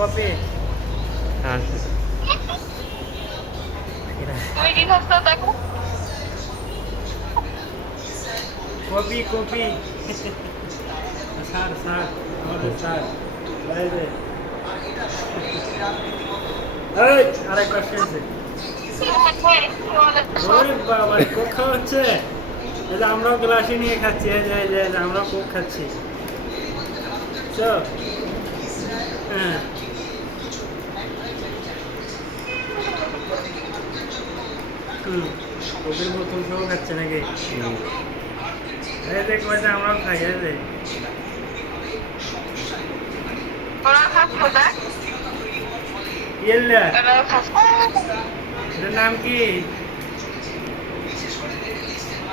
Copy তুমি কি খাচ্ছ দেখো? কপি কপি স্যার স্যার আমাদের স্যার এই যে এই আরেকবার শেষে ওরে বাবা কোক খাওয়া হচ্ছে এই যে আমরাও গ্লাসে নিয়ে খাচ্ছি এই যে আমরাও কোক খাচ্ছি চো হ্যাঁ কোকের বোতল সহ খাচ্ছে নাকি এই যে কয়েছে আমরাও খাই এই যে ওরা খাচ্ছ দেখ, ইয়েল্লা ওরা খাচ্ছ। এটার নাম কি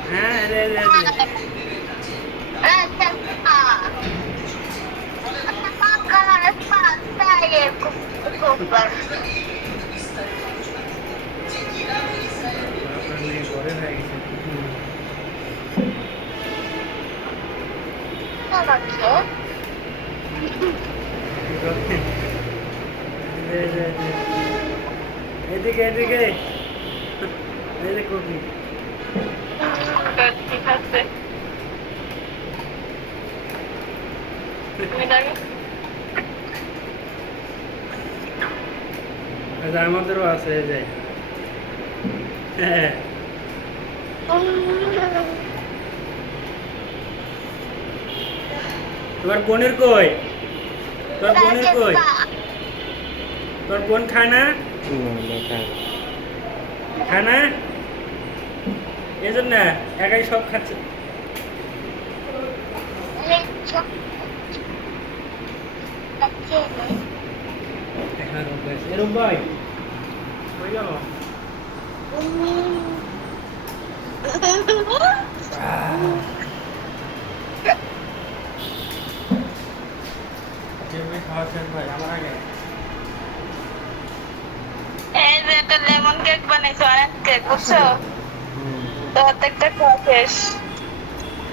হ্যাঁ রে রে রে আপনার মেয়ে ঘরে হয়ে গেছে এদিকে এদিকে এই যে কপি ঠিক আছে, তুমি দেখো। আচ্ছা আমাদেরও আছে এই যে হ্যাঁ তোমার বোনের কই তোর বোনের কই তোর বোন খায় না খায় না এই জন্য একাই সব খাচ্ছে এরম ভাই হয়ে গেল খাওয়াচ্ছেন ভাই আমার আগে এই যে একটা লেমন কেক বানাইছো, আর এক কেক বুঝছো, তো অর্ধেকটা খাওয়া শেষ।